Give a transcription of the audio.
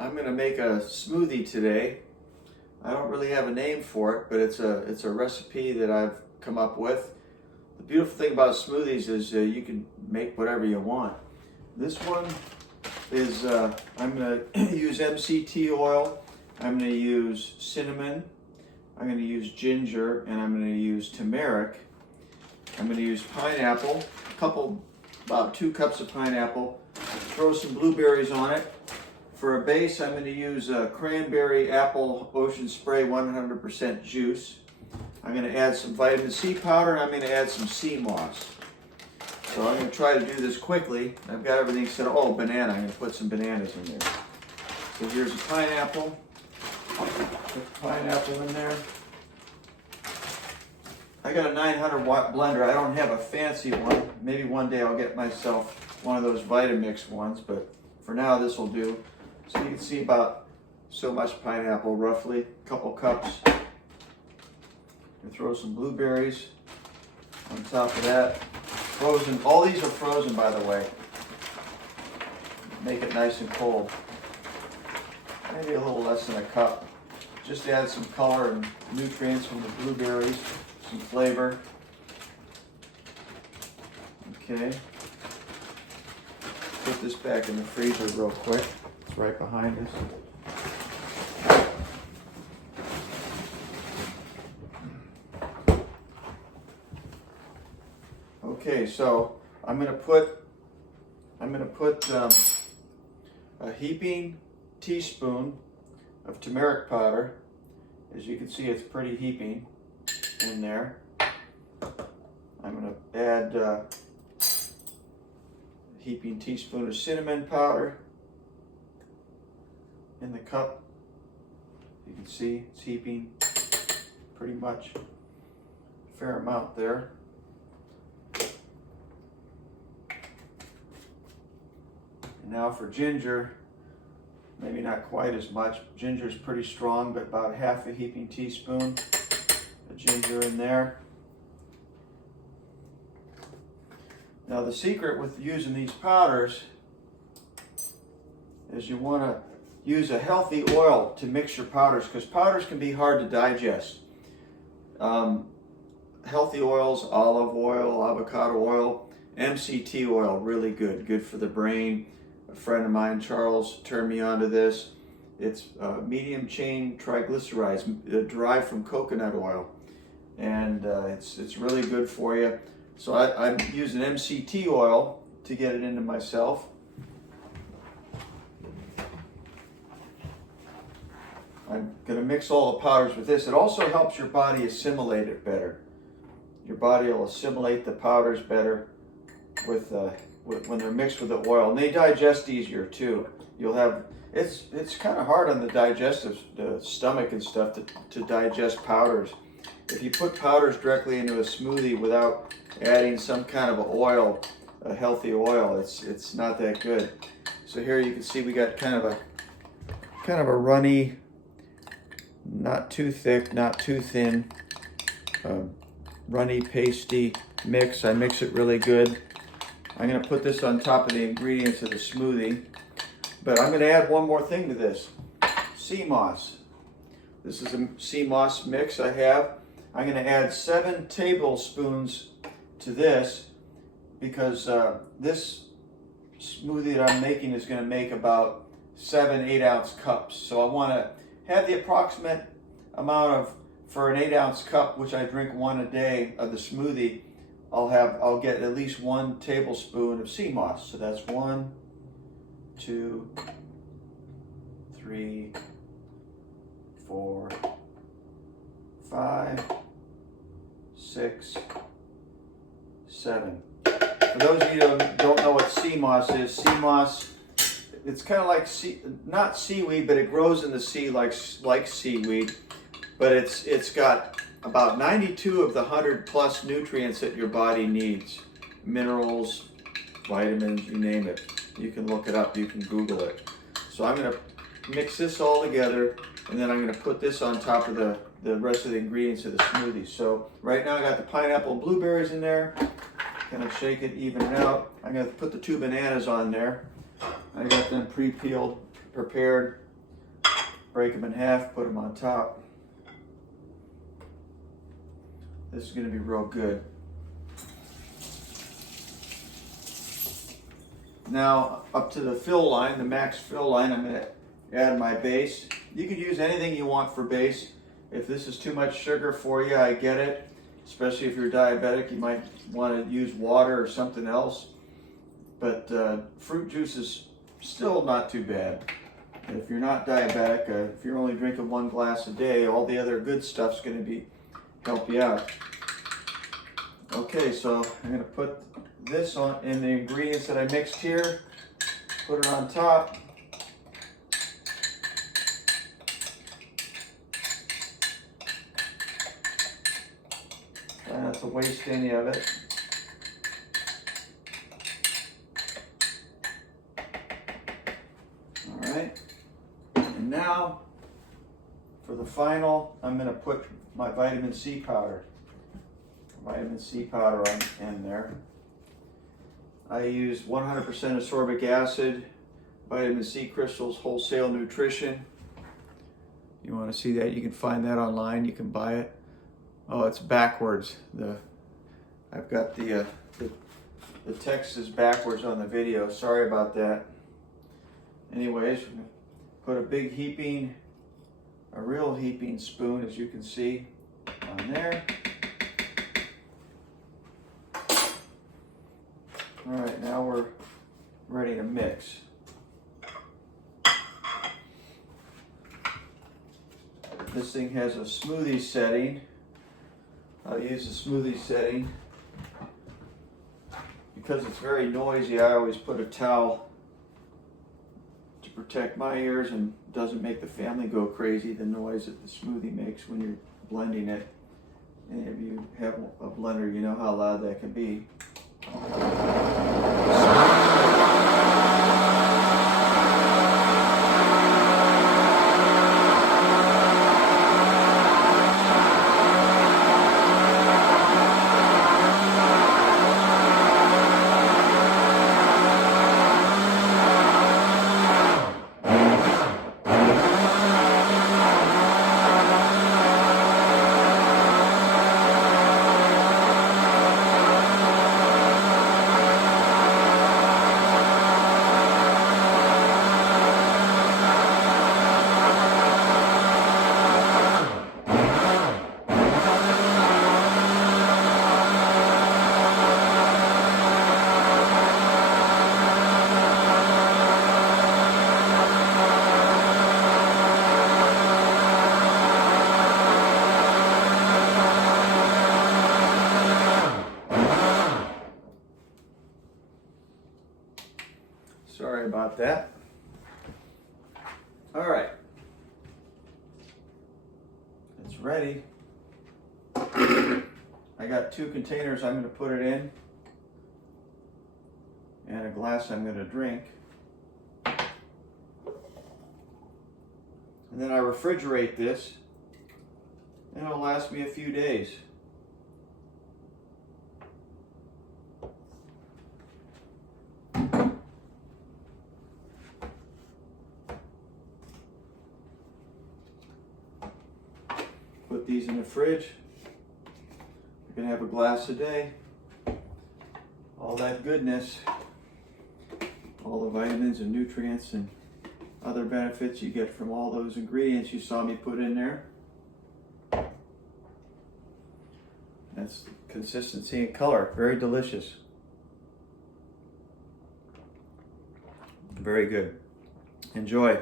I'm going to make a smoothie today. I don't really have a name for it, but it's a recipe that I've come up with. The beautiful thing about smoothies is you can make whatever you want. This one is, I'm going to use MCT oil, I'm going to use cinnamon, I'm going to use ginger, and I'm going to use turmeric. I'm going to use pineapple, about 2 cups of pineapple, throw some blueberries on it. For a base, I'm going to use cranberry apple ocean spray 100% juice. I'm going to add some vitamin C powder, and I'm going to add some sea moss. So I'm going to try to do this quickly. I've got everything set up. Oh, banana. I'm going to put some bananas in there. So here's a pineapple. Put the pineapple in there. I got a 900-watt blender. I don't have a fancy one. Maybe one day I'll get myself one of those Vitamix ones, but for now this will do. So you can see about so much pineapple, roughly, a couple cups. And throw some blueberries on top of that. Frozen, all these are frozen, by the way. Make it nice and cold. Maybe a little less than a cup. Just to add some color and nutrients from the blueberries, some flavor. Okay. Put this back in the freezer real quick. It's right behind us. Okay, so I'm going to put a heaping teaspoon of turmeric powder. As you can see, it's pretty heaping in there. I'm going to add a heaping teaspoon of cinnamon powder in the cup. You can see it's heaping pretty much a fair amount there. And now for ginger, maybe not quite as much. Ginger is pretty strong, but about half a heaping teaspoon of ginger in there. Now the secret with using these powders is you want to use a healthy oil to mix your powders, because powders can be hard to digest. Healthy oils, olive oil, avocado oil, MCT oil, really good for the brain. A friend of mine, Charles, turned me on to this. It's medium chain triglycerides derived from coconut oil, and it's really good for you. So I'm using MCT oil to get it into myself. I'm going to mix all the powders with this. It also helps your body assimilate it better. Your body will assimilate the powders better when they're mixed with the oil, and they digest easier too. You'll have it's kind of hard on the digestive, the stomach and stuff to digest powders. If you put powders directly into a smoothie without adding some kind of a oil, a healthy oil, it's not that good. So here you can see we got kind of a runny, not too thick, not too thin, runny, pasty mix. I mix it really good. I'm going to put this on top of the ingredients of the smoothie, but I'm going to add one more thing to this. Sea moss. This is a sea moss mix I have. I'm going to add 7 tablespoons to this, because this smoothie that I'm making is going to make about 7 8-ounce cups. So I want to have the approximate amount for an 8-ounce cup, which I drink 1 a day of the smoothie. I'll get at least 1 tablespoon of sea moss. So that's 1, 2, 3, 4, 5, 6, 7. For those of you who don't know what sea moss is, it's kind of like not seaweed, but it grows in the sea like seaweed. But it's got about 92 of the 100 plus nutrients that your body needs. Minerals, vitamins, you name it. You can look it up, you can Google it. So I'm going to mix this all together, and then I'm going to put this on top of the rest of the ingredients of the smoothie. So right now I got the pineapple and blueberries in there. Kind of shake it, even it out. I'm going to put the 2 bananas on there. I got them pre-peeled, prepared. break them in half, put them on top. This is going to be real good. Now, up to the fill line, the max fill line, I'm going to add my base. You can use anything you want for base. If this is too much sugar for you, I get it. Especially if you're diabetic, you might want to use water or something else. But fruit juice is still not too bad. If you're not diabetic, if you're only drinking 1 glass a day, all the other good stuff's going to help you out. Okay, so I'm going to put this on in the ingredients that I mixed here. Put it on top. Try not to waste any of it. All right. And now, for the final, I'm going to put my vitamin C powder. Vitamin C powder in there. I use 100% ascorbic acid, vitamin C crystals, wholesale nutrition. You want to see that? You can find that online. You can buy it. Oh, it's backwards. I've got the text is backwards on the video. Sorry about that. Anyways, put a real heaping spoon, as you can see, on there. All right, now we're ready to mix. This thing has a smoothie setting. I'll use the smoothie setting. Because it's very noisy, I always put a towel to protect my ears and doesn't make the family go crazy, the noise that the smoothie makes when you're blending it. And if you have a blender, you know how loud that can be. Sorry about that. All right. It's ready. I got 2 containers I'm going to put it in and a glass I'm going to drink. And then I refrigerate this and it'll last me a few days. Put these in the fridge. You can have a glass a day. All that goodness, all the vitamins and nutrients and other benefits you get from all those ingredients you saw me put in there. That's consistency and color. Very delicious. Very good. Enjoy.